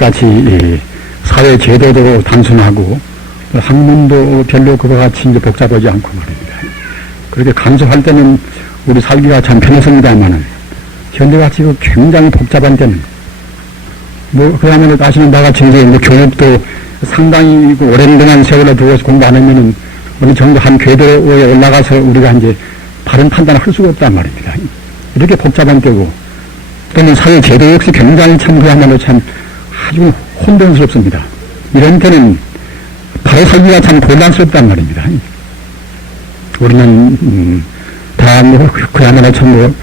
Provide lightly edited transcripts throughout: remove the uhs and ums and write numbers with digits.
그같이 사회 제도도 단순하고 학문도 별로 그와 같이 이제 복잡하지 않고 말입니다. 그렇게 간섭할 때는 우리 살기가 참 편했습니다만은 현대같이 그 굉장히 복잡한 때는 그야말로 아시는 바와 같이 이제 교육도 상당히 오랜 동안 세월을 두고서 공부 안 하면은 어느 정도 한 궤도에 올라가서 우리가 이제 바른 판단을 할 수가 없단 말입니다. 이렇게 복잡한 때고 또는 사회 제도 역시 굉장히 참 그야말로 참 아주 혼돈스럽습니다. 이런 때는 바로 살기가 참 곤란스럽단 말입니다. 우리는 다 그야말로 참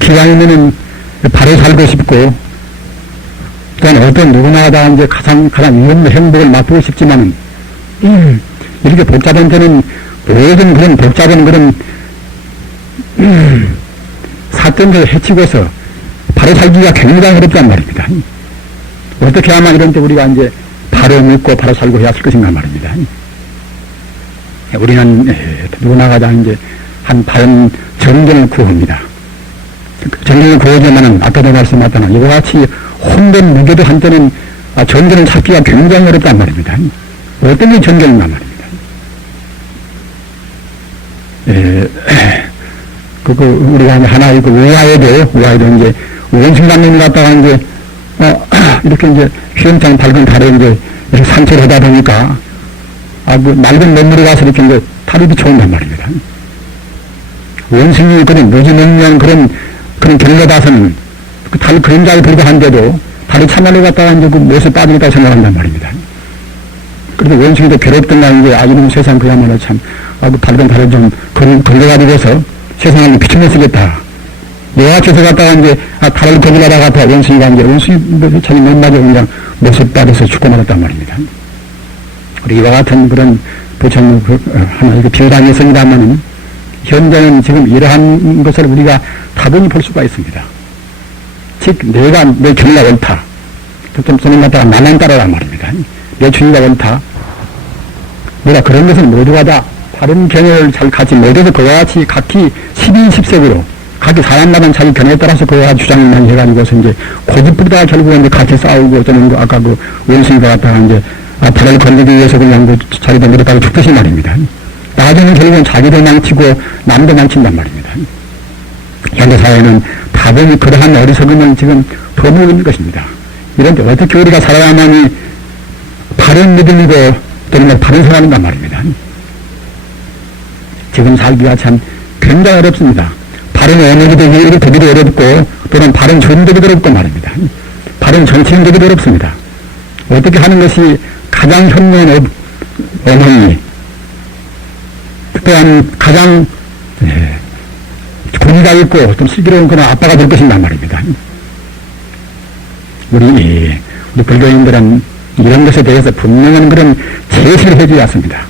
기왕이면은 바로 살고 싶고 또한 어떤 누구나 다 이제 가장 위험한 행복을 맛보고 싶지만은 이렇게 복잡한 데는 모든 그런 복잡한 그런 사건들을 해치고서 바로 살기가 굉장히 어렵단 말입니다. 어떻게 하면 이런 때 우리가 이제 바로 믿고 바로 살고 해야 할 것인가 말입니다. 우리는 누구나 가장 이제 한 바른 정견을 구합니다. 정견을 구하지만은 아까도 말씀하셨던 이와 같이 혼돈 무게도 한때는 정견을 찾기가 굉장히 어렵단 말입니다. 어떤 게 정견인가 말입니다. 우리가 하나의 우아에도 이제 원숭이님 갔다가 이제 이렇게 이제 휘영창 밝은 달에 이제 이렇게 산책을 하다 보니까 맑은 맨물에 가서 이렇게 이제 달이 비춰온단 말입니다. 원숭이 그런 무지명령 그런 경로 봐서는 그 달 그림자에 불과한데도 달이 참말로 갔다가 이제 그 못에 빠지겠다고 생각한단 말입니다. 그래도 원숭이도 괴롭던가 이제 이놈 세상 그야말로 참 그 밝은 달을 좀 걸려가지고서 세상을 비추며 쓰겠다. 내가 저서 갔다가 이제 달을 거닐하다 갔다 원숭이가 이제 원숭이 자기 못 맞아 그냥 못에 빠져서 죽고 말았단 말입니다. 우리 이와 같은 그런 부처님 하나의 그 비유당이 있습니다만은 현재는 지금 이러한 것을 우리가 다분히 볼 수가 있습니다. 즉 내가 내 주인가 옳다. 좀 손님 갖다가 나만 따라란 말입니다. 내 주인가 옳다. 내가 그런 것은 모두가 다 다른 견해를 잘 갖지 못해서 그와 같이 각기 12, 10색으로 각기 사람마다 자기 견해에 따라서 그와 같이 주장을 많이 해가지고서 이제 고집부리다가 결국은 이제 같이 싸우고 또는 아까 그 원숭이가 갖다가 이제 달을 건드리기 위해서 그냥 그 자기도 내렸다가 죽듯이 말입니다. 나중에 결국은 자기도 망치고 남도 망친단 말입니다. 현대사회는 다분히 그러한 어리석음을 지금 도모하고 있는 것입니다. 이런데 어떻게 우리가 살아야만이 바른 믿음이고 또는 바른 사람인가 말입니다. 지금 살기가 참 굉장히 어렵습니다. 바른 언어가 되기도 어렵고 또는 바른 조인 되기도 어렵고 말입니다. 바른 정치인 되기도 어렵습니다. 어떻게 하는 것이 가장 현명한 언어니 또한 가장 권위가 있고 좀 슬기로운 그런 아빠가 될 것인가 말입니다. 우리 불교인들은 이런 것에 대해서 분명한 그런 제시를 해줘야 합니다.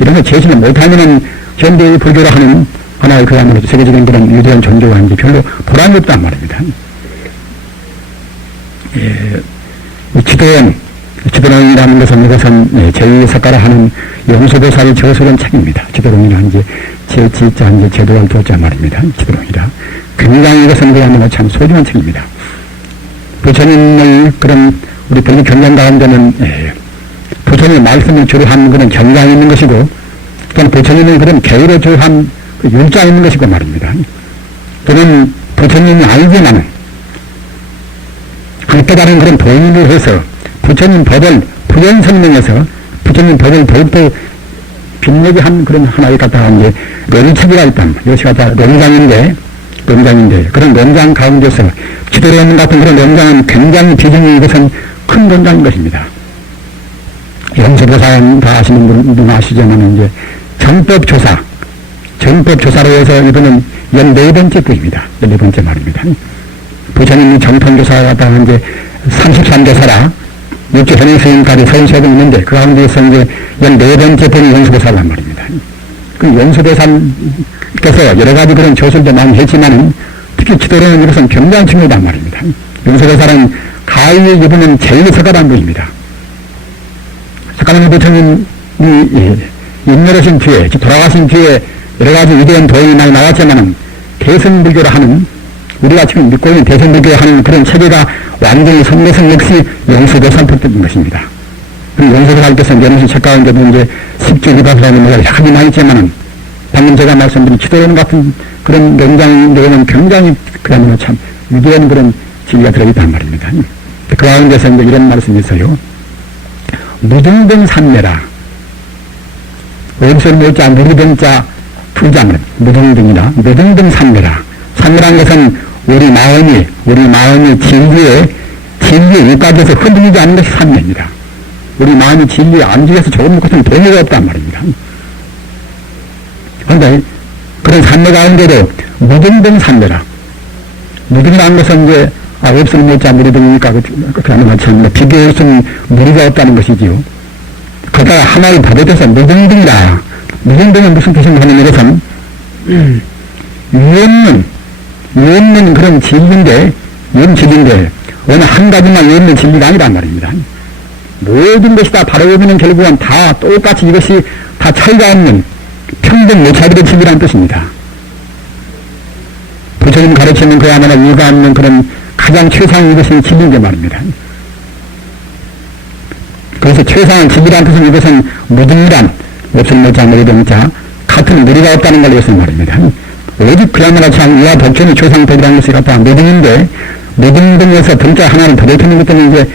이런 거 제시를 못하면은 현대의 불교로 하는 하나의 그야말로 세계적인 그런 유대한 종교가 이제 별로 보람이 없단 말입니다. 지도론이라는 것은 이것은 제2석가라 하는 용서보살의 저술한 책입니다. 지도론이라는 이제 제지자 이제 제도를 두었자 말입니다. 지도론이라. 굉장히 이것은 그야말로 참 소중한 책입니다. 부처님을 그런 우리 불교 경전 가운데는 부처님의 말씀을 주로 한 그런 경장이 있는 것이고 또는 부처님의 그런 계율을 주로 한 율자가 있는 것이고 말입니다. 또는 부처님이 알지만은 그 깨달은 그런 도인을 해서 부처님 법을 부연 설명해서 부처님 법을 더욱더 빛내게 한 그런 하나의 갖다가 이제 론책이라 있단 이것이 갖다 론장인데 그런 론장 가운데서 지도론 같은 그런 론장은 굉장히 비중이 이것은 큰 론장인 것입니다. 용서보살은 다 아시는 분 아시지만 이제 정법조사로 해서 이번은 14번째 부입니다. 14번째 말입니다. 부처님이 정통조사가 갖다가 이제 33조사라 육조 현행 스님까지 33번 있는데 그 가운데서 이제 14번째 분이 용서보살란 말입니다. 그 용서보살께서 여러 가지 그런 조술도 많이 했지만은 특히 지도로는 이것은 굉장히 중요하단 말입니다. 용서보살은 가히 이분은 제1석가란 분입니다. 석가모니 부처님이 인멸하신 뒤에 돌아가신 뒤에 여러 가지 위대한 도인이 많이 나왔지만은 대승불교를 하는 우리가 지금 믿고 있는 대승불교를 하는 그런 체계가 완전히 성내성 역시 용서도 선포된 것입니다. 그럼 용서도사께서 이제 무슨 책 가운데도 이제 10주 기도하는 것을 하기 많이 있지만은 방금 제가 말씀드린 기도론 같은 그런 내용은 굉장히 그야말로 참 위대한 그런 진리가 들어있단 말입니다. 그 가운데서 이제 이런 말씀이 있어요. 무등등 산매라. 오음설 모자 무등자 두장은 무등등이라 무등등 산매라. 산매란 것은 우리 마음이 진리에 일각에서 흔들리지 않는 것이 산매입니다. 우리 마음이 진리에 안주해서 조금 같은 동요가 없단 말입니다. 그런데 그런 산매 가운데도 무등등 산매라. 무등이라는 것은 이제 없을 못자 무리등이니까 그러면 참 비교할 수 있는 무리가 없다는 것이지요. 거기다가 하나의 받아들여서 무등등이라. 무등등은 무슨 뜻인가 하는 것은 유없는 그런 진리인데 어느 한 가지만 유없는 진리가 아니란 말입니다. 모든 것이 다 바라보면 결국은 다 똑같이 이것이 다 차이가 없는 평등 무차별의 진리라는 뜻입니다. 부처님 가르치는 그야말로 이유가 없는 그런 가장 최상의 이것이 진리인데 말입니다. 그래서 최상의 진리라는 뜻은 이것은 무등이란 없을 못자 무리등자 같은 무리가 없다는 걸 이것은 말입니다. 오직 그야말로 참 이와 복전이 최상법이라는 것이 갖다 무등인데 무등등에서 등자 하나를 더 덮는 것 때문에 이제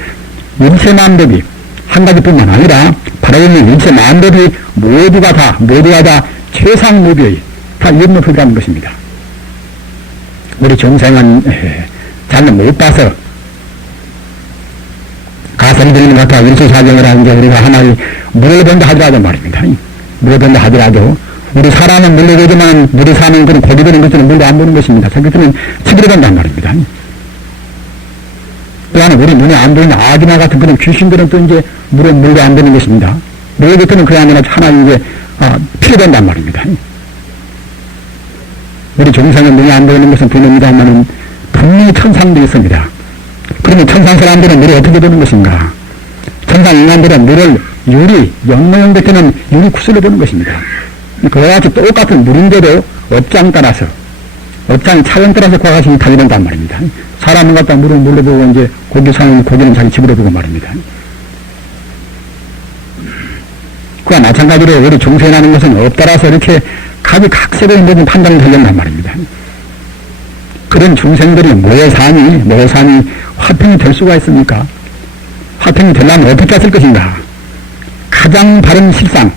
일체 만법이 한 가지뿐만 아니라 바라보는 일체 만법이 모두가 다 최상무비의 다 이음법이라는 것입니다. 우리 중생은 잘은 못 봐서 가성드리는 것 같아 일체사정을 하는 게 우리가 하나의 물을 본다 하더라도 말입니다. 물을 본다 하더라도 우리 사람은 물을 보지만 물을 사는 그런 고기들인 것들은 물도 안 보는 것입니다. 그것들은 치부를 본단 말입니다. 또 하나 우리 눈에 안 보이는 아기나 같은 그런 귀신들은 또 이제 물도 안 보는 것입니다. 물을 보는 그 안에는 하나 이제 필요된단 말입니다. 우리 종상은 눈에 안 보이는 것은 보입니다만은 분명히 천상도 있습니다. 그러면 천상 사람들은 물을 어떻게 보는 것인가? 천상 인간들은 물을 영모형 같은 유리 구슬로 보는 것입니다. 그와 같이 똑같은 물인데도 업장 차원 따라서 그와 같이 달려본단 말입니다. 사람은 갖다 물을 물로 보고 이제 고기 사는 고기는 자기 집으로 보고 말입니다. 그와 마찬가지로 우리 종생이라는 것은 업 따라서 이렇게 각색의 모든 판단을 하려단 말입니다. 그런 중생들이 뭐에 사니 화평이 될 수가 있습니까? 화평이 되려면 어떻게 했을 것인가? 가장 바른 실상,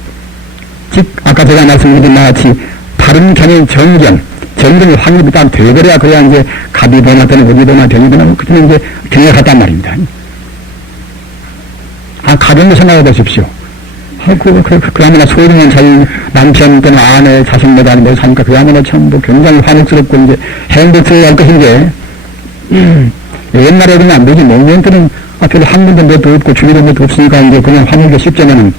즉 아까 제가 말씀드린 것 같이 바른 견의 정경이 확립이 딱 되어버려야 그래야 이제 갑이 변화되는 어디 변화되는 그때는 이제 경계가 갔단 말입니다. 가정도 생각해 보십시오. 그야말로 소중한 자기 남편 또는 아내 자식보다 뭐 사니까 그야말로 참 굉장히 환옥스럽고 이제 행복스러워 할 것인데 옛날에 그냥 뭐지 목련들은 별로 학문도 몇도 없고 주위도 몇도 없으니까 이제 그냥 화목에 쉽잖아는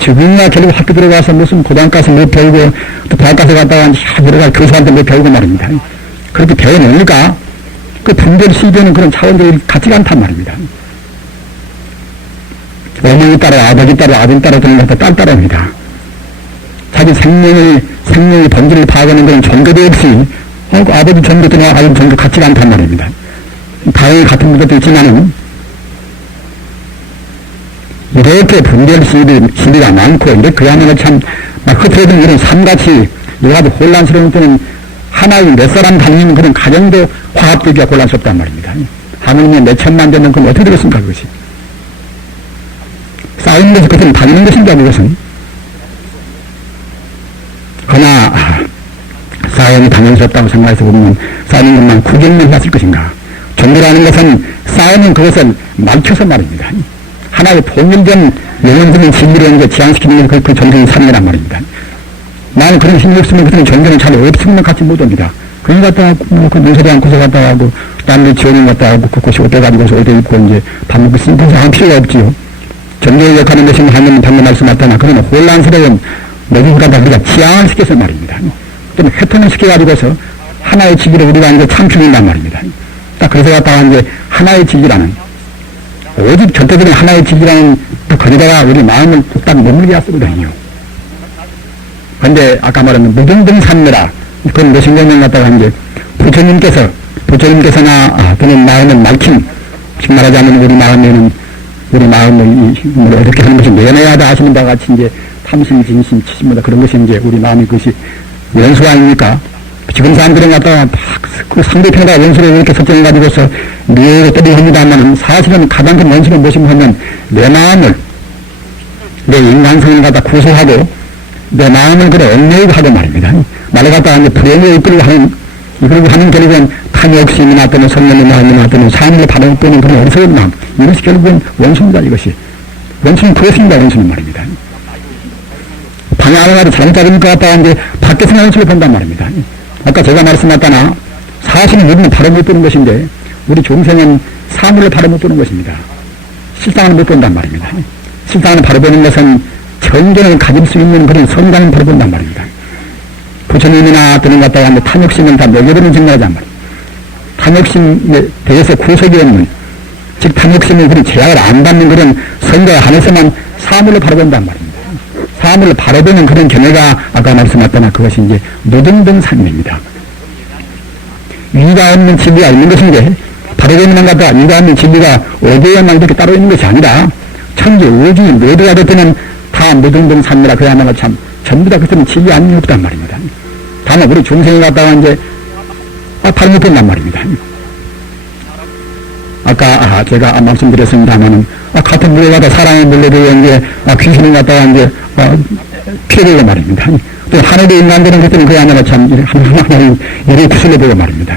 지금이야 결국 학교 들어가서 무슨 고등학교 가서 못 배우고 또 대학 가서 갔다가 들어가 교수한테 못 배우고 말입니다. 그렇게 배워내니까 그 분별 시대는 그런 차원들이 같지가 않단 말입니다. 어머니 따라 아버지 따라 아들 따라 되는 것도 딸 따라입니다. 자기 생명의 본질을 파악하는 그런 전교도 없이 아버지 전교도 아들 전교 같지가 않단 말입니다. 다행히 같은 것도 있지만은 이렇게 분별 시비가 많고 이렇게 그야말로 참 흐트러진 이런 삶같이 여러가지 혼란스러운 때는 하나의 몇 사람 다니는 그런 가정도 화합되기가 혼란스럽단 말입니다. 하느님의 몇 천만 되면 그럼 어떻게 되겠습니까 그것이? 쌓이는 것이 그것은 다니는 것인가 그것은? 그러나 쌓임이 당연스럽다고 생각해서 보면 쌓이는 것만 구경만 했을 것인가? 종교라는 것은 쌓이는 그것을 맞춰서 말입니다. 하나의 통일된 영혼적인 진리를 이제 지향시키는 게 그 종교의 삶이란 말입니다. 나는 그런 힘이 없으면 그런 종교는 잘 없으면 같이 못 옵니다. 그런 것 갖다 그 문서리 않고서 갔다 하고 남들 지원인 갔다 하고 그곳이 옷대 가지고서 옷대 입고 이제 밥 먹고 쓰는 그런 필요가 없지요. 종교의 역할은 것이 하면 방금 말씀하셨잖아. 그러면 혼란스러운 모든 걸 갖다 우리가 지향을 시켜서 말입니다. 또는 회통을 시켜가지고서 하나의 지기를 우리가 이제 참축한단 말입니다. 딱 그래서 갖다가 이제 하나의 지기라는 오직 전체적인 하나의 지기라는 거기다가 우리 마음을 딱 머물게 하거든요. 그런데 아까 말한 무등등 산매라 그건 몇십 년 갖다가 이제 부처님께서나 또는 마음을 맑힌 즉 말하자면 우리 마음을 어떻게 하는 것이 내내야 하다 하시는 바와 같이 이제 탐심, 진심, 치심보다 그런 것이 이제 우리 마음의 그것이 원수가 아닙니까? 지금 사람들은 갖다가 그 상대편에다 원수를 이렇게 설정해가지고서 미워로 때리고 합니다만 사실은 가장 큰 원수는 무엇인가 하면 내 마음을, 내 인간성을 갖다 구속하고 내 마음을 그래 얽매이고 하고 말입니다. 말을 갖다가 이제 불행에 이끌고 하는 결국은 탐욕심이나 또는 성령의 마음이나 또는 삶을 바라보는 그런 어리석은 마음. 이것이 결국은 원수입니다, 이것이. 원수는 그것입니다, 원수는 말입니다. 방향을 가도 잘못 잡은 것 같다가 이제 밖에서 원수를 본단 말입니다. 아까 제가 말씀했다나 사실은 우리는 바로 못 보는 것인데 우리 중생은 사물을 바로 못 보는 것입니다. 실상을 못 본단 말입니다. 실상을 바로 보는 것은 정견을 가질 수 있는 그런 성장을 바로 본단 말입니다. 부처님이나 또는 갖다가 탐욕심은 다 먹여버리는 증거하단 말입니다. 탐욕심에 대해서 구속이 없는, 즉 탐욕심을 그런 제약을 안 받는 그런 성자 안에서만 사물을 바로 본단 말입니다. 사물을 바로 보는 그런 견해가 아까 말씀했다나 그것이 이제 무등등 산입니다. 위가 없는 진리가 있는 것인데 바로 보는 것 같다 위가 없는 진리가 어디에만 이렇게 따로 있는 것이 아니라 천지 우주 모두가 됐다는 다 무등등 산이라 그야말로 참 전부 다 그것은 진리 아닌 없단 말입니다. 다만 우리 중생이 갖다가 이제 바로 못 본단 말입니다. 아까 제가 말씀드렸습니다만은 같은 물에 갖다 사랑의 물레도 이제 귀신을 갖다가 이제 피해보고 말입니다. 또 하늘에 인간들은 그때는 그게 아니라 참 하나님 이래 구슬려 보고 말입니다.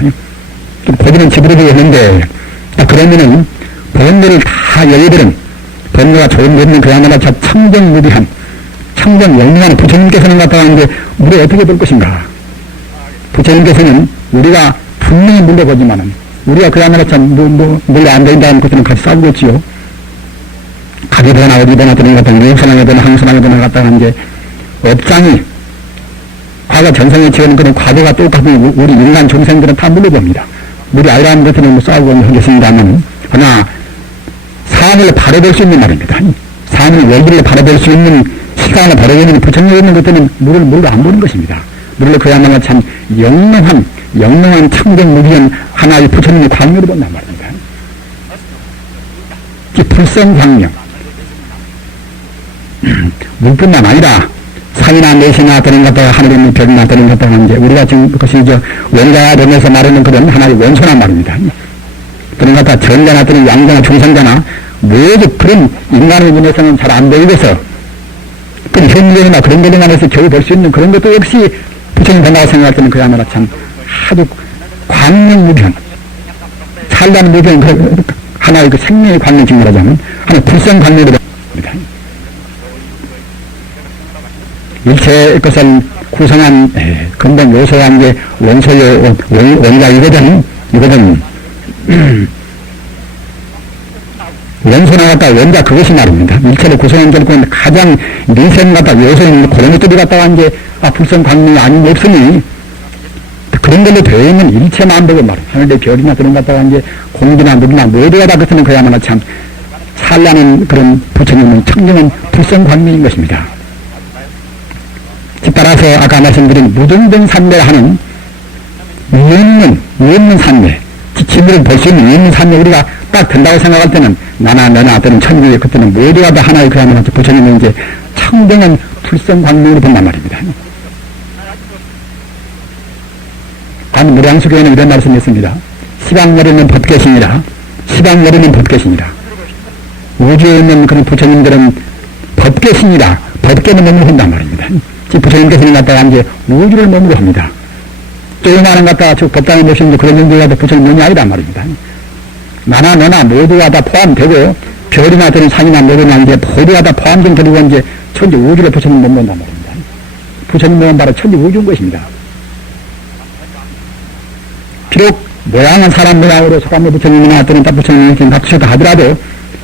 좀 고기는 집으로 보고 했는데 그러면은 본능을 다 여의들은 본능가 좋은 것은 그야말로 참 청정무비한 청정영리한 부처님께서는 갖다가 이제 물에 어떻게 볼 것인가. 부처님께서는 우리가 분명히 물려보지만은 우리가 그야말로 참 물에 안 된다는 것들은 같이 싸우겠지요. 가게보나 어디보나 들은 것들은 외국사랑에보나 한국사랑에보나 갖다가 이제 업장이 과거 전생에 지은 그런 과거가 똑같은 우리 인간 중생들은 다 물려봅니다. 우리 알라는 것들은 뭐 싸우고 하겠습니다만 그러나 삶을 바라볼 수 있는 말입니다. 삶의 열기를 바라볼 수 있는 시간을 바라보는 부처님이 있는 것들은 물을 안 보는 것입니다. 물을 그야말로 참 영롱한 청정무비한 하나의 부처님의 광명을 본단 말입니다. 불성광명. 물뿐만 아니라 산이나 내시나 그런 것들 하늘에 있는 별이나 그런 것들은 이제 우리가 지금 그것이 원자론에서 말하는 그런 하나의 원소란 말입니다. 그런 것들 전자나 또는 양자나 중생자나 모두 그런 인간의 눈에서는 잘 안 보이고서 그런 현면이나 그런 것들 안에서 겨우 볼 수 있는 그런 것도 역시 부처님 본다고 생각할 때는 그야말로 참 아주 광명무변 찬란 무변 하나의 그 생명의 광명 증거라자면 하나의 불성광명으로 봅니다. 일체 것을 구성한 근본 요소한 게 원소요 원자이거든. 원소나 갖다 원자 그것이 말입니다. 일체를 구성한 결국은 가장 민생 갖다 요소인 그런 것들이 갖다가 이제 불성광명이 아닌 없으니 그런 걸로 되어 있는 일체만 보고 말이에요. 하늘의 별이나 그런 갖다가 이제 공기나 물이나 모두가 다 그것은 그야말로 참 찬란한 그런 부처님은 청정한 불성광명인 것입니다. 즉 따라서 아까 말씀드린 무등등 산매라 하는 위없는 산매, 진리를 볼 수 있는 위없는 산매 우리가 딱 된다고 생각할 때는 나나 너나 또는 천국의 그때는 모두가 다 하나의 그야말로 부처님은 이제 청정한 불성광명으로 본단 말입니다. 한 무량수교에는 이런 말씀이 있습니다. 시방열에는 법계신이라 시방열에는 법계신이라 우주에 있는 그런 부처님들은 법계신이라 법계는 머물러 한단 말입니다. 부처님께서는 갖다가 이제 우주를 머물러 합니다. 조용하는 갖다가 저 법당에 모시는 그런 정도가 부처님 몸이 아니란 말입니다. 나나 너나 모두가 다 포함되고 별이나 되는 산이나 모두나 이제 모두가 다 포함된 그리고 이제 천지 우주를 부처님 머문단 말입니다. 부처님 몸은 바로 천지 우주인 것입니다. 비록 모양은 사람 모양으로 소감의 부처님이나 또는 딱 부처님이 납치셨다 하더라도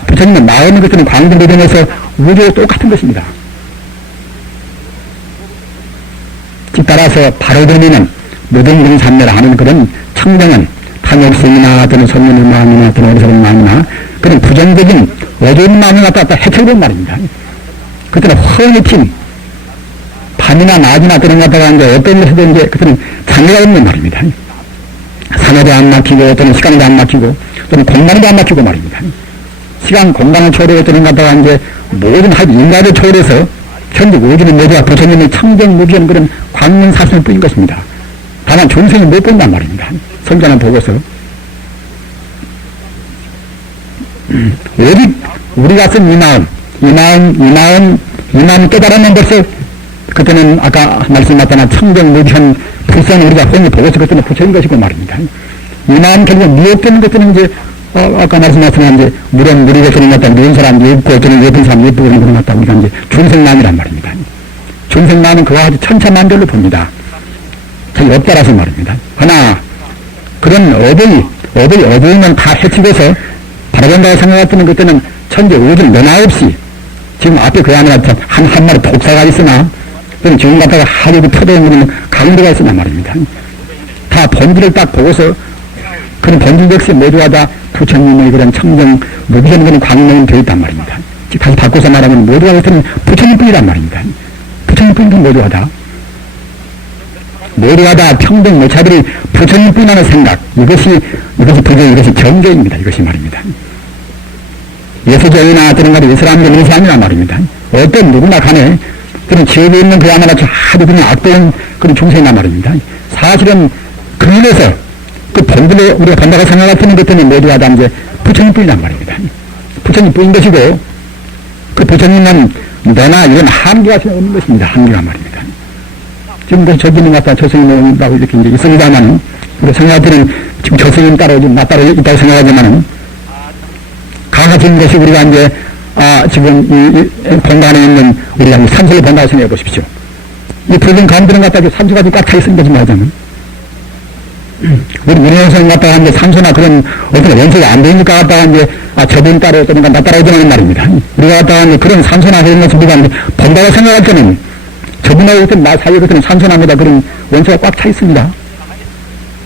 부처님은 마음의 것들은 광대대전에서 우주와 똑같은 것입니다. 즉 따라서 바로 들리는 무등등 산매라 하는 그런 청정한 탐욕심이나 또는 선민의 마음이나 또는 어리석은 마음이나 그런 부정적인 어두운 마음을 갖다 해쳐본 말입니다. 그때는 훤히 튄 밤이나 낮이나 그런 갖다가 이제 어떤 것에도 이제 그때는 장애가 없는 말입니다. 산에도 안 막히고 또는 시간에도 안 막히고 또는 공간에도 안 맞추고 말입니다. 시간, 공간을 초월해서는 갖다가 이제 모든 인간을 초월해서 현재 우주는 모두가 부처님의 청정무비한 그런 광명사선을 뿐인 것입니다. 다만 중생이 못 본단 말입니다. 성자는 보고서. 오직 우리가 쓴 이 마음 깨달으면 벌써 그때는 아까 말씀하셨던 청정무비한 불쌍히 우리가 혼이 보고서 그때는 부처인 것이고 말입니다. 이 마음 결국 미혹되는 것들은 이제 아까 말씀하신 이제 물이 것들은 갖다 미운 사람 예쁘고 저는 예쁜 사람 예쁘고 그런 것을 갖다 우리가 이제 중생마음이란 말입니다. 중생마음은 그와 같이 천차만별로 봅니다. 자기 업따라서 말입니다. 그러나 그런 어버이는 다 해치고서 바라본다고 생각했던 그때는 천재 우주를 면화 없이 지금 앞에 그 안에 한 마리 독사가 있으나 그럼 지금 갖다가 하려고 터대는 가운데가 있으나 말입니다. 다 본질을 딱 보고서 그런 본질 역시 모두가 다 부처님의 그런 청정 무비한 그런 광명이 되어 있단 말입니다. 다시 바꿔서 말하면 모두가 그때는 부처님뿐이란 말입니다. 부처님뿐이란 모두가 다 평등 무차별이 부처님뿐이라는 생각, 이것이 불교, 이것이 경계입니다. 이것이 말입니다. 예수적이나 어떤 것이 이슬람적 이슬람이란 말입니다. 어떤 누구나 간에 그런 지역에 있는 그야말로 아주 그냥 악도인 그런 중생이란 말입니다. 사실은 그에서 그 본질에 우리가 본다고 생각하는 것들은 모두가 다 이제 부처님뿐이란 말입니다. 부처님뿐인 것이고 그 부처님은 너나 이런 한계가 없는 것입니다. 한계가 말입니다. 지금 저기는 갖다 조선인이라고 이렇게 이제 있습니다만은 우리가 생각하는 지금 조선인 따로 나 따로 있다고 생각하지만은 강화진 것이 우리가 이제 지금 이 공간에 있는 우리가 산소를 본다고 생각해 보십시오. 이 붉은 감들은 갖다 산소가 꽉 차 있는 거지 말하자면. 우리 문화유산 갖다가 이제 산소나 그런 어떤 원소가 안 되니까 갖다가 이제 저분 따로 어떤가 나 따라 오자는 말입니다. 우리가 갖다가 이제 그런 산소나 그런 것을 우리가 본다고 생각할 때는 저분하고 어떤 나 사이에 그런 산소나 보다 그런 원소가 꽉 차 있습니다.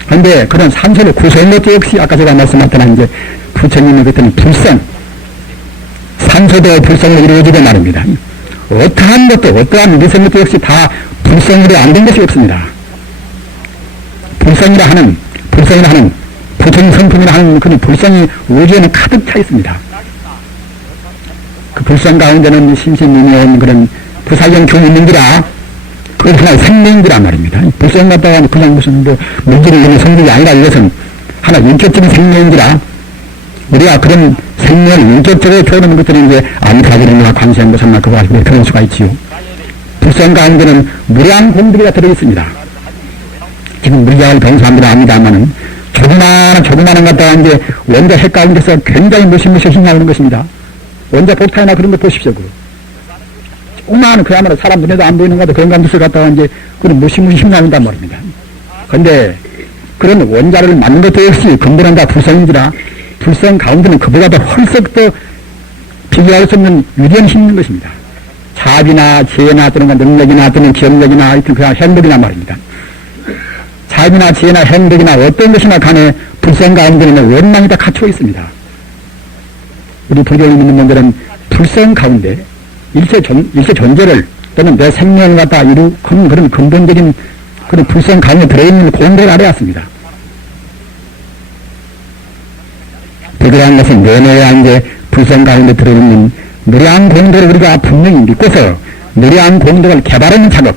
그런데 그런 산소를 구성한 것도 역시 아까 제가 말씀하셨던 이제 부처님의 그때는 불성, 산소도 불성으로 이루어지게 말입니다. 어떠한 것도 어떠한 미생 것도 역시 다 불성으로 안 된 것이 없습니다. 불성이라 하는 부처님 성품이라 하는 그런 불성이 우주에는 가득 차 있습니다. 그 불성 가운데는 심신미묘한 그런 부사형 교인들이라 그건 하나의 생명이란 말입니다. 불성 갖다가 그냥 무슨 물질을 내는 성질이 아니라 이것은 하나 인격적인 생명이라 우리가 그런 생명을 인격적으로 표현하는 것들은 이제 아미타불이나 관세음보살나 그거 가지고 표현할 수가 있지요. 불성 가운데는 무량 공들이가 들어있습니다. 지금 물량을 배운 사람들은 압니다만은 조그마한 갖다가 이제 원자 핵 가운데서 굉장히 무시무시 힘이 나오는 것입니다. 원자 폭탄이나 그런 거 보십시오. 조그마한 그야말로 사람 눈에도 안 보이는 것도 그런 감도를 갖다가 이제 그런 무시무시 힘이 나온단 말입니다. 그런데 그런 원자를 만든 것도 역시 근본은 다 불성인지라 불성 가운데는 그보다 더 헐썩 더 비교할 수 없는 유리한 힘이 있는 것입니다. 자비나 지혜나 또는 능력이나 또는 기억력이나 하여튼 그냥 행복이란 말입니다. 자비나 지혜나 행복이나 어떤 것이나 간에 불성 가운데는 원망이 다 갖추어 있습니다. 우리 불교를 믿는 분들은 불성 가운데 일체 존재를 또는 내 생명을 갖다 이루는 그런 근본적인 그런 불성 가운데 들어있는 공대를 알아왔습니다. 불교라는 것은 내내야 이제 불성 가운데 들어있는 무량 공대를 우리가 분명히 믿고서 무량 공대를 개발하는 작업,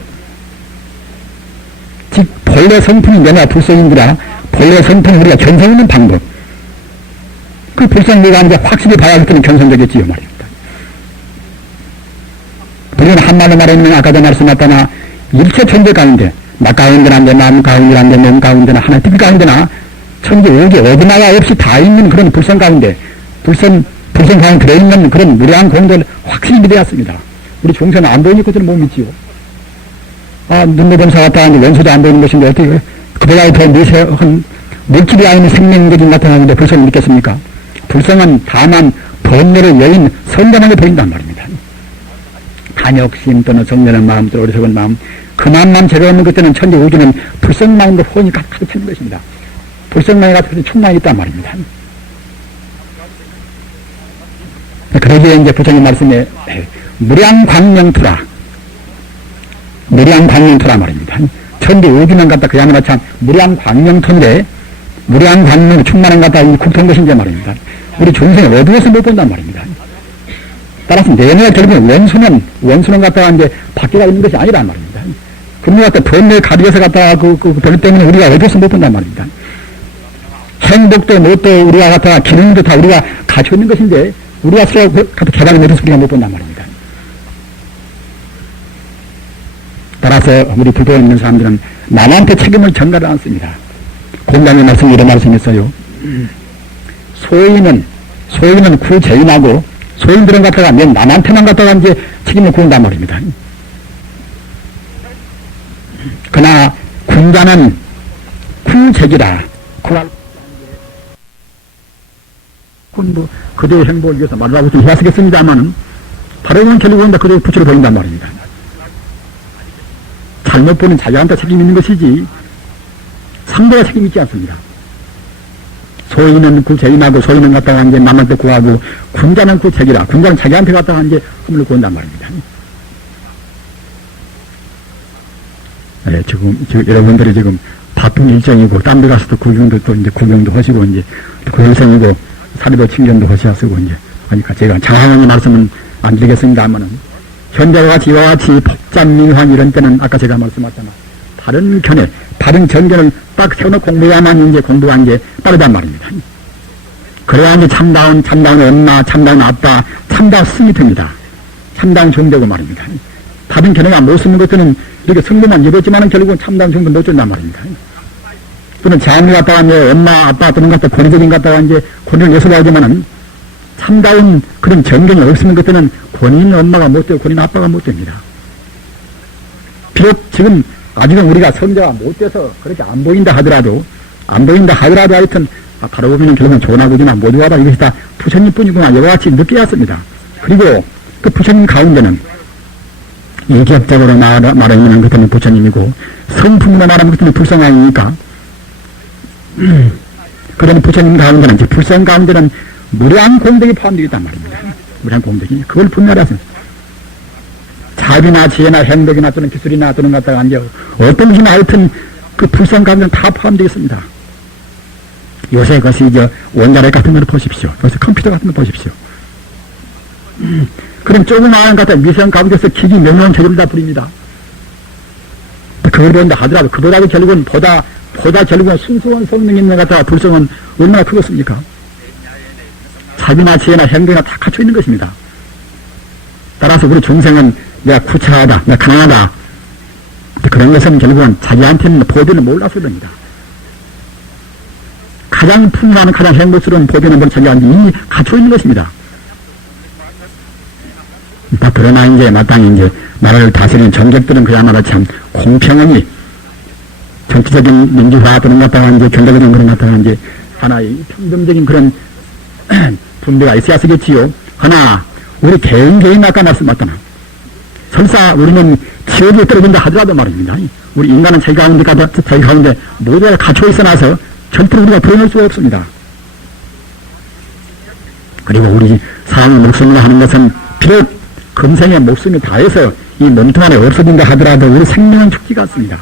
즉 본래 성품이 내나 불성인지라 본래 성품이 우리가 견성하는 방법, 그 불성 우리가 이제 확실히 봐야 할 때는 견성되겠지요 말입니다. 불교는 한마디 말하면 아까도 말씀하셨다나 일체 천재 가운데 나 가운데나 내 마음 가운데나 내 몸 가운데나 하나의 뜻 가운데나 천재 오기 어디나가 없이 다 있는 그런 불성 가운데 불성 가운데 들어있는 그런 무량한 공덕을 확실히 믿어야습니다. 우리 종사는 안 보이는 것들은 못 믿지요. 눈도 범사 같다 하는데 원소도 안 보이는 것인데 어떻게 그보다 더 미세한 물질이 아닌 생명력이 나타나는데 불성을 믿겠습니까? 불성은 다만 번뇌를 여인 선단하게 보인단 말입니다. 탐욕심 또는 정렬한 마음 또는 어리석은 마음 그 마음만 제거하는 것들은 천재 우주는 불성마음으로 혼이 가득 차는 것입니다. 불성마음이 가득 충만히 있단 말입니다. 그러기에 이제 부처님 말씀에 무량광명투라 말입니다. 천재 우주는 갖다 그야말로 참 무량광명투인데 무량 관능 충만한 것 같다 이 국토인 것인데 말입니다. 우리 중생이 어디에서 못 본단 말입니다. 따라서 내내 결국은 원수는 갖다가 이제 밖에가 있는 것이 아니란 말입니다. 그런 것 같다 번뇌 가득해서 갖다가 별 때문에 우리가 어디에서 못 본단 말입니다. 행복도 뭣도 우리가 갖다가 기능도 다 우리가 갖춰 있는 것인데 우리가 서로 갖다 개발을 못해서 우리가 못 본단 말입니다. 따라서 우리 불법에 있는 사람들은 남한테 책임을 전가를 않습니다. 공당의 말씀에 이런 말씀이 있어요. 소인은 구제인하고 소인들은 갖다가 맨 남한테만 갖다가 이제 책임을 구한단 말입니다. 그러나 군자는 구제기라. 뭐 그대의 행복을 위해서 말하고 좀 해야 쓰겠습니다만은 바로는 결국은 다 그대의 부처를 보인단 말입니다. 잘못 보는 자기한테 책임 있는 것이지 상대가 책임 있지 않습니다. 소인은 구제인하고 소인은 갖다가 이제 남한테 구하고 군자는 구제기라. 군자는 자기한테 갖다가 이제 허물을 구한단 말입니다. 네, 지금 여러분들이 지금 바쁜 일정이고 딴 데 가서도 구경도 또 이제 구경도 하시고 이제 그 일생이고 사리도 친견도 하시고 이제 하니까 제가 장황하게 말씀은 안 드리겠습니다만은 현재와 같이 이와 같이 복잡민환 이런 때는 아까 제가 말씀하셨잖아. 다른 견해, 다른 전견을 딱 세워놓고 공부해야만 이제 공부가 이제 빠르단 말입니다. 그래야 이제 참다운 엄마, 참다운 아빠, 참다운 스승이 됩니다. 참다운 종되고 말입니다. 다른 견해가 못 쓰는 것들은 이렇게 성공만 이뤘지만은 결국은 참다운 종도 못 준단 말입니다. 또는 자녀 갖다가 이제 엄마, 아빠 또는 갖다 권위적인 갖다가 이제 권위를 내서하지만은 참다운 그런 정견이 없으면 그때는 권위인 엄마가 못 되고 권위인 아빠가 못 됩니다. 비록 지금 아직은 우리가 성자가 못 돼서 그렇게 안 보인다 하더라도 하여튼 바로 보면 결국은 좋은 아버지나 모두가 다 이것이 다 부처님 뿐이구나 이와 같이 느껴야 습니다. 그리고 그 부처님 가운데는 인격적으로 말하면 그때는 부처님이고 성품으로 말하면 그때는 불성왕이니까 그런 부처님 가운데는 이제 불성 가운데는 무량 공덕이 포함되어 있단 말입니다. 무량 공덕이 그걸 분별해야 합니다. 자비나 지혜나 행복이나 또는 기술이나 또는 갖다가 이제 어떤 것이나 하여튼 그 불성 가운데는 다 포함되어 있습니다. 요새 그것이 이제 원자력 같은 걸 보십시오. 요새 컴퓨터 같은 걸 보십시오. 그럼 조그마한 같은 미세한 가운데서 기기 명령 체계를 다 부립니다. 그걸 본다 하더라도 그보다도 결국은 보다 결국은 순수한 성능이 있는 것 같아 불성은 얼마나 크겠습니까? 자비나 지혜나 행동이나 다 갖춰 있는 것입니다. 따라서 우리 중생은 내가 구차하다, 내가 가난하다 그런 것은 결국은 자기한테는 보배는 몰라서 그럽니다. 가장 풍요하는 가장 행복스러운 보배는 뭘 자기한테 이미 갖춰 있는 것입니다. 그러나 이제 마땅히 이제 나라를 다스리는 정객들은 그야말로 참 공평하니 정치적인 민주화 또는 갖다가 이제 경제적인 그런 갖다가 이제 하나의 평등적인 그런 분배가 있어야 쓰겠지요. 하나 우리 개인 아까 말씀하셨잖아. 설사 우리는 지옥에 떨어진다 하더라도 말입니다. 우리 인간은 자기 가운데 모두가 갖춰 있어 나서 절대로 우리가 드러낼 수가 없습니다. 그리고 우리 사람의 목숨을 하는 것은 비록 금생의 목숨이 다해서 이 몸통 안에 없어진다 하더라도 우리 생명은 죽지가 않습니다.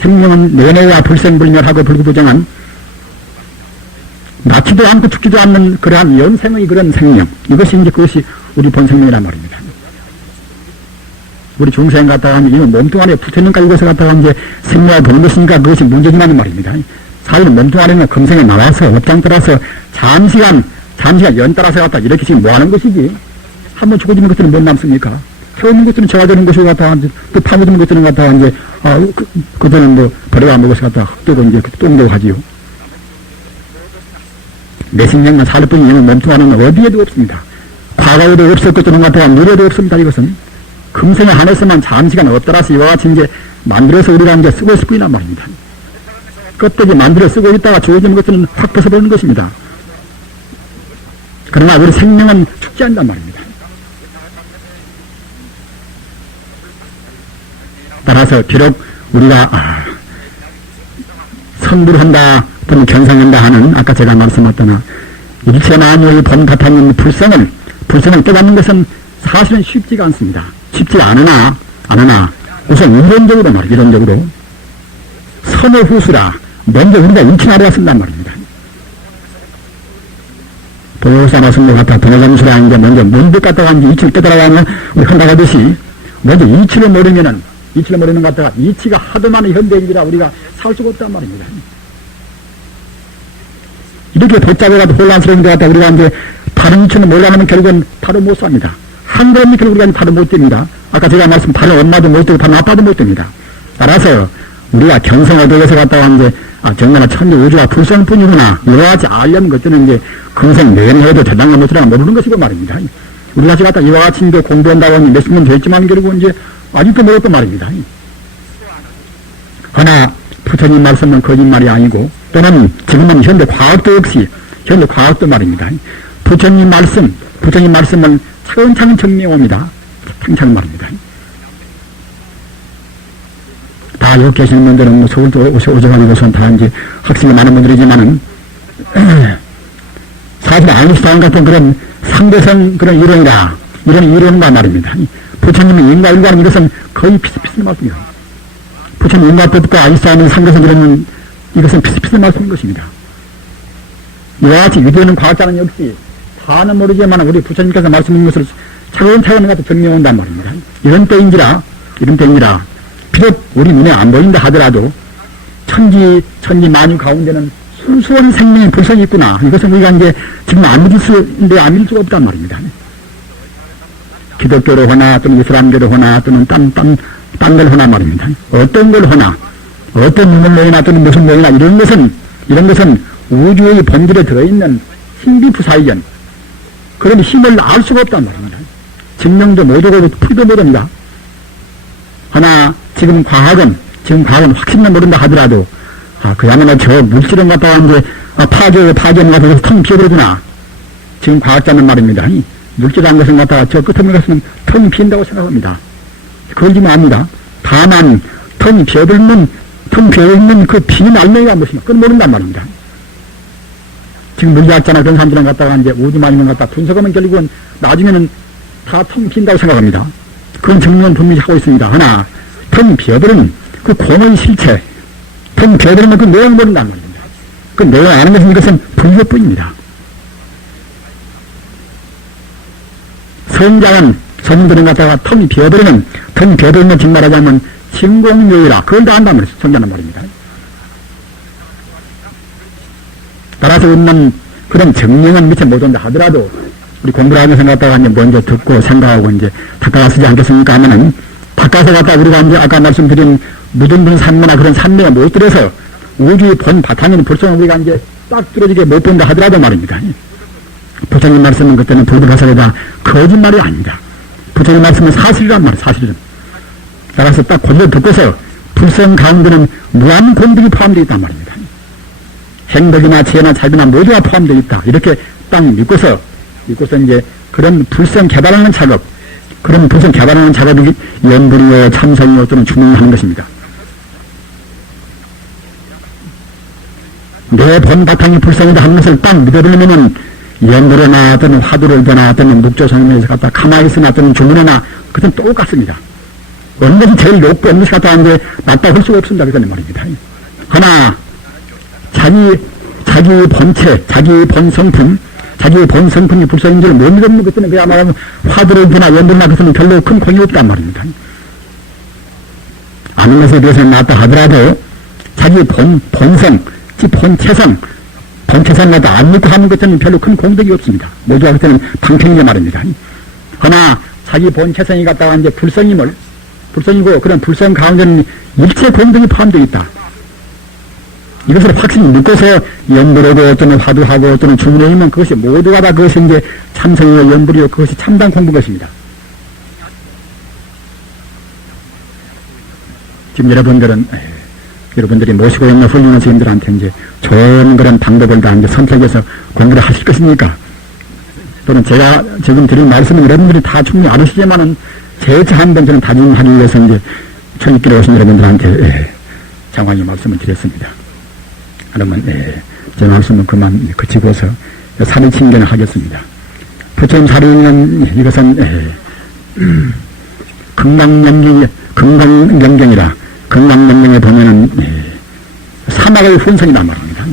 생명은 내내와 불생불멸하고 불구부정한 낳지도 않고 죽지도 않는 그러한 영생의 그런 생명 이것이 이제 그것이 우리 본 생명이란 말입니다. 우리 중생 갖다가 이 몸통 안에 붙어있는가 이것을 갖다가 이제 생명을 보는 것이니까 그것이 문제지만은 말입니다. 사실은 몸통 안에는 금생에 나와서 업장 따라서 잠시간 연 따라서 갖다 이렇게 지금 뭐 하는 것이지 한번 죽어지는 것들은 못 남습니까? 세우는 것들은 저하되는 것이 갖다가 또 파묻는 것들은 갖다가 이제 그들은 뭐 버려가 먹어서 갖다가 흙되고 이제 똥되고 하지요. 내 생명만 살 뿐이면 몸통 안에는 어디에도 없습니다. 과거에도 없을 것들은 갖다가 미래에도 없습니다. 이것은 금생에 한해서만 잠시간 엎드라서 이와 같이 이제 만들어서 우리가 이제 쓰고 있을 뿐이란 말입니다. 껍데기 만들어 쓰고 있다가 주어지는 것들은 확 벗어버리는 것입니다. 그러나 우리 생명은 죽지 않는단 말입니다. 따라서 비록 우리가 성불한다 또는 견성한다 하는 아까 제가 말씀했던 일체 만유의 본 같아있는 불성을 깨닫는 것은 사실은 쉽지가 않습니다. 쉽지 않으나 우선 이론적으로 선호후수라 먼저 우리가 이치나리가 쓴단 말입니다. 도요사나 승리 같다 도노점수라 하는데 먼저 문득 갔다가 이제 이치를 깨달아가면 우리 한다가듯이 먼저 이치를 모르면은 이치를 모르는 것 같다가 이치가 하도 많은 현대인이라 우리가 살 수가 없단 말입니다. 이렇게 복잡해가지고 혼란스러운 것 같다 우리가 이제 다른 이치는 몰라하면 결국은 바로 못 삽니다. 한 걸음 밑으로 우리가 바로 못 됩니다. 아까 제가 말씀 바로 엄마도 못 되고 바로 아빠도 못 됩니다. 따라서 우리가 경성어도에서 갔다가 이제 정말 천지 우주가 불성뿐이구나 여러 가지 알려는 것들은 이제 금생 내내에도 대단한 것이라 모르는 것이고 말입니다. 우리 같이 갔다 이와 같이 이제 공부한다고 하니 몇십 년 됐지만 결국 이제 아직도 모르겠단 말입니다. 그러나 부처님 말씀은 거짓말이 아니고 또는 지금은 현대 과학도 역시 현대 과학도 말입니다. 부처님 말씀은 차근차근 증명합니다. 차근차근 말입니다. 다 여기 계시는 분들은 뭐 서울도 오셔가지고선 다 이제 학생이 많은 분들이지만은 사실 아인슈타인 같은 그런 상대성 그런 이론과 말입니다. 부처님의 인과일과는 이것은 거의 비슷비슷한 말씀입니다. 부처님 인과법과 아인슈타인의 상대성 이론은 이것은 비슷비슷한 말씀인 것입니다. 이와 같이 유대하는 과학자는 역시 다는 모르지만 우리 부처님께서 말씀하신 것을 차근차근 갖다 증명한단 말입니다. 이런 때인지라 비록 우리 눈에 안 보인다 하더라도 천지 만유 가운데는 순수한 생명의 불성이 있구나. 이것은 우리가 이제 지금 안 믿을 수가 없단 말입니다. 기독교로 하나 또는 이슬람교로 하나 또는 딴 걸 하나 말입니다. 어떤 걸 하나 어떤 눈을 놓이나 또는 무슨 놓이나 이런 것은 우주의 본질에 들어있는 신비부사의견 그런 힘을 알 수가 없단 말입니다. 증명도 못하고 풀도 못합니다. 하나 지금 과학은 확신을 모른다 하더라도 그야말로 저 물질은 갖다가 이제 파괴는 갖다가 텅 비어버리구나. 지금 과학자는 말입니다. 물질이라는 것은 갖다가 저 끝에 있는 것은 텅 빈다고 생각합니다. 그러지만 압니다. 다만 텅 비어있는 그 빈 알맹이가 무엇인가 그건 모른단 말입니다. 지금 물리학자나 그런 사람들은 갖다가 이제 우주만이면 갖다가 분석하면 결국은 나중에는 다 텅 빈다고 생각합니다. 그런 증명은 분명히 하고 있습니다. 하나 텅 비어버린 그 공의 실체 텅 비어버리면 그 내용을 모른단 말입니다. 그 내용을 아는 것은 이것은 불교뿐입니다. 성자들은 갖다가 텅 비어버리는 즉 말하자면 진공묘이라 그걸 다 한단 말이에요. 성자는 말입니다. 따라서 우리는 그런 정령은 미처 못 온다 하더라도 우리 공부를 하면서 갖다가 이제 먼저 듣고 생각하고 이제 닦아가 쓰지 않겠습니까 하면은 닦아서 갖다 우리가 이제 아까 말씀드린 무등분 산모나 그런 산매에 못 들어서 우주의 본 바탕에는 벌써 우리가 이제 딱 뚫어지게 못 본다 하더라도 말입니다. 부처님 말씀은 그때는 불불화살이다 거짓말이 아닙니다. 부처님 말씀은 사실이란 말이에요. 사실은. 따라서 딱 권를 듣고서 불성 가운데는 무한 공덕이 포함되어 있단 말입니다. 행덕이나 지혜나 자비나 모두가 포함되어 있다. 이렇게 딱 믿고서 이제 그런 불성 개발하는 작업, 그런 불성 개발하는 작업이 연불이요, 참선이요, 또는 주문하는 것입니다. 내 본 바탕이 불성이다 하는 것을 딱 믿어버리면은 연불이나 또는 화두를 드나 또는 묵조성에서 갖다 가만히 있으나 또는 주문하나 그것은 똑같습니다. 어느 것이 제일 높고 어느 것이 갖다 하는데 낮다고 할 수가 없습니다. 그런 말입니다. 하나 자기 본체, 자기 본성품, 자기의 본성품이 불성인 줄 못 믿는 것들은 그야말로 화두를이나 연불이나 그것은 별로 큰 공이 없단 말입니다. 아는 것에 대해서는 낫다 하더라도 자기 본성, 即본체성 갖다 안 믿고 하는 것들은 별로 큰 공덕이 없습니다. 모두가 그때는 방편이냐 말입니다. 그러나 자기 본체성이 갖다가 이제 불성이고 그런 불성 가운데는 일체 공덕이 포함되어 있다. 이것을 확실히 믿고서 연불하고 또는 화두하고 또는 주문하면 그것이 모두가 다 그것이 이제 참성이요 연불이요 그것이 참단 공부인 것입니다. 지금 여러분들이 모시고 있는 훌륭한 스님들한테 이제 좋은 그런 방법을 다 이제 선택해서 공부를 하실 것입니까? 또는 제가 지금 드린 말씀은 여러분들이 다 충분히 알으시지만은 재차 한번 저는 다짐하기 위해서 이제 천육길에 오신 여러분들한테 장관이 말씀을 드렸습니다. 그러면 제 말씀은 그만 그치고서 사리칭견을 하겠습니다. 부처님 사리는 이것은 금강명경이라 금강명경에 보면은 사막의 훈성이란 말입니다.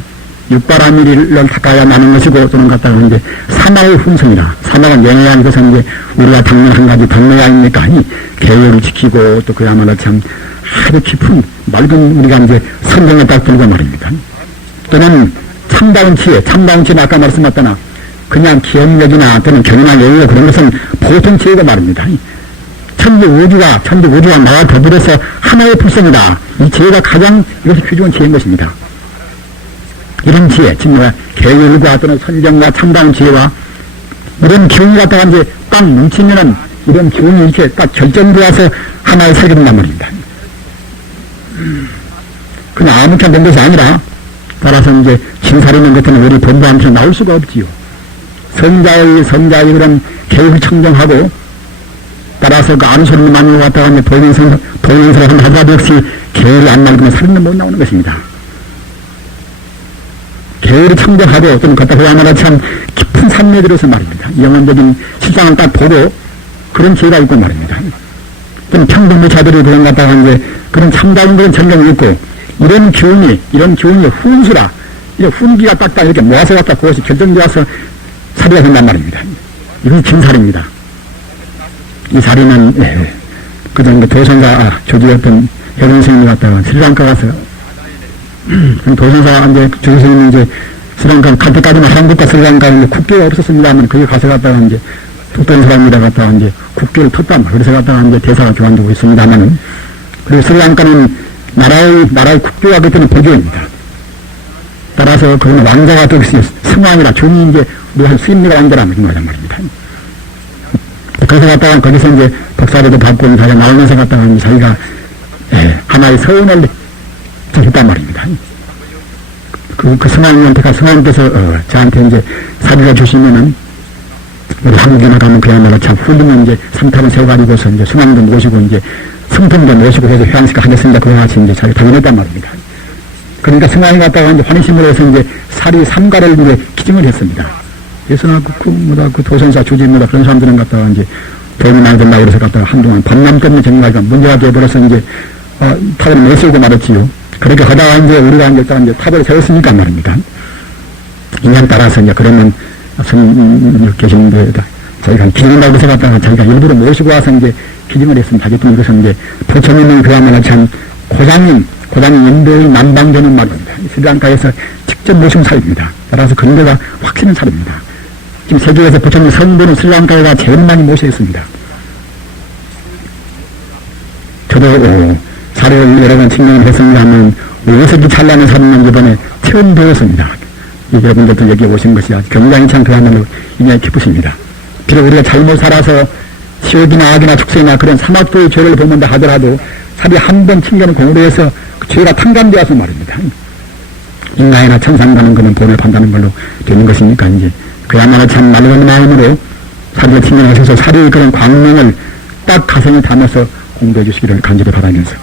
육바라밀을 닦아야 나는 것이고 또는 갖다가 이제 사막의 훈성이다. 사막은 영해야 이것은 이제 우리가 당면 한 가지 당면이 아닙니까? 계율을 지키고 또 그야말로 참 아주 깊은 맑은 우리가 이제 선정에 딱 들고 말입니다. 또는 참다운 지혜는 아까 말씀하셨다나 그냥 기억력이나 또는 경이나 여유나 그런 것은 보통 지혜가 말입니다. 천지 우주가 나와 더불어서 하나의 불성이다. 이 지혜가 가장 이것이 귀중한 지혜인 것입니다. 이런 지혜, 즉 계율과 또는 선정과 참다운 지혜와 이런 기운이 갖다가 이제 딱 뭉치면은 이런 기운이 이렇게 딱 결정되어서 하나의 세계가 된단 말입니다. 그냥 아무렇게 된 것이 아니라 따라서 이제 진사리는 것은 우리 본부한테 나올 수가 없지요. 성자의 그런 계획을 청정하고 따라서 그 아는 소리를 많이 왔다가 이제 도인성을 하더라도 역시 계획이 안 나오면 살인은 못 나오는 것입니다. 계획을 청정하고 또는 갖다 그야말로 참 깊은 산매에 들어서 말입니다. 영혼적인 실상을 딱 보고 그런 지혜가 있고 말입니다. 또는 평등무차들이 그런 갖다가 이제 그런 참다운 그런 전경이 있고 이런 기운이 훈수라 이런 훈기가 딱딱 이렇게 모아서 갖다 그것이 결정되어서 사리가 된단 말입니다. 이것이 진사리입니다. 이 사리는 그전 도선사 조지였던 혜령 스님이 갔다가 스리랑카 가서 도선사 이제 조지 스님이 이제 스리랑카 갈 때까지는 한국과 스리랑카는 국교가 없었습니다만 거기 가서 갔다가 이제 독도는 사람이라 갔다가 이제 국교를 텄단 말이에요. 그래서 갔다가 이제 대사가 교환되고 있습니다만은 그리고 스리랑카는 나라의 국교가 그때는 보교입니다. 따라서 그는 왕자가 또 승왕이라 종이 이제 우리 한 수임리가 왕자라는 거란 말입니다. 그래서 갔다가 거기서 이제 복사료도 받고 자기가 나오면서 갔다가 자기가 하나의 서운을 했단 말입니다. 그 승왕님께서 저한테 이제 사리를 주시면은 우리 한국에나 가면 그야말로 참 훌륭한 이제 삼탑을 세워가지고서 이제 승왕도 모시고 이제 승통도 모시고 해서 회양식 하겠습니다. 그와 같이 이제 자기 당연했단 말입니다. 그러니까 승왕이 갔다가 이제 환희심으로 해서 이제 사리 삼가를 이제 기증을 했습니다. 그래서 그 도선사 주지입니다. 그런 사람들은 갔다가 이제 돈이 많이 된다 그래서 갔다가 한동안 밤남 때문에 정말 문제가 되어버려서 이제 탑을 못 세우고 말았지요. 그렇게 하다가 이제 우리가 이제 탑을 세웠으니까 말입니다. 인연 따라서 이제 그러면 스님 계신 데다 저희가 기증한다고 해서 갔다가 자기가 일부러 모시고 와서 이제 기증을 했습니다. 하여튼 이것은 이제 부처님은 그야말로 참 고장님 인도의 남방되는 말입니다. 스리랑카에서 직접 모신 사입니다. 따라서 그런 데가 확실한 사입니다. 지금 세계에서 부처님 성도는 스리랑카에가 제일 많이 모셔있습니다. 저도 사례를 여러 번 증명을 했습니다만 오색이 찬란한 사람은 이번에 처음 배웠습니다. 여러분들도 여기 오신 것이 아주 굉장히 참 그야말로 인연이 기쁘십니다. 비록 우리가 잘못 살아서 시욕이나 악이나 축생이나 그런 사막도의 죄를 범한다 하더라도 사리 한 번 챙겨는 공으로 해서 그 죄가 탕감되어서 말입니다. 인간이나 천상 가는 것은 본을 판다는 걸로 되는 것이니까 이제 그야말로 참 맑은 마음으로 사리를 챙겨하셔서 사리의 그런 광명을 딱 가슴에 담아서 공부해 주시기를 간절히 바라면서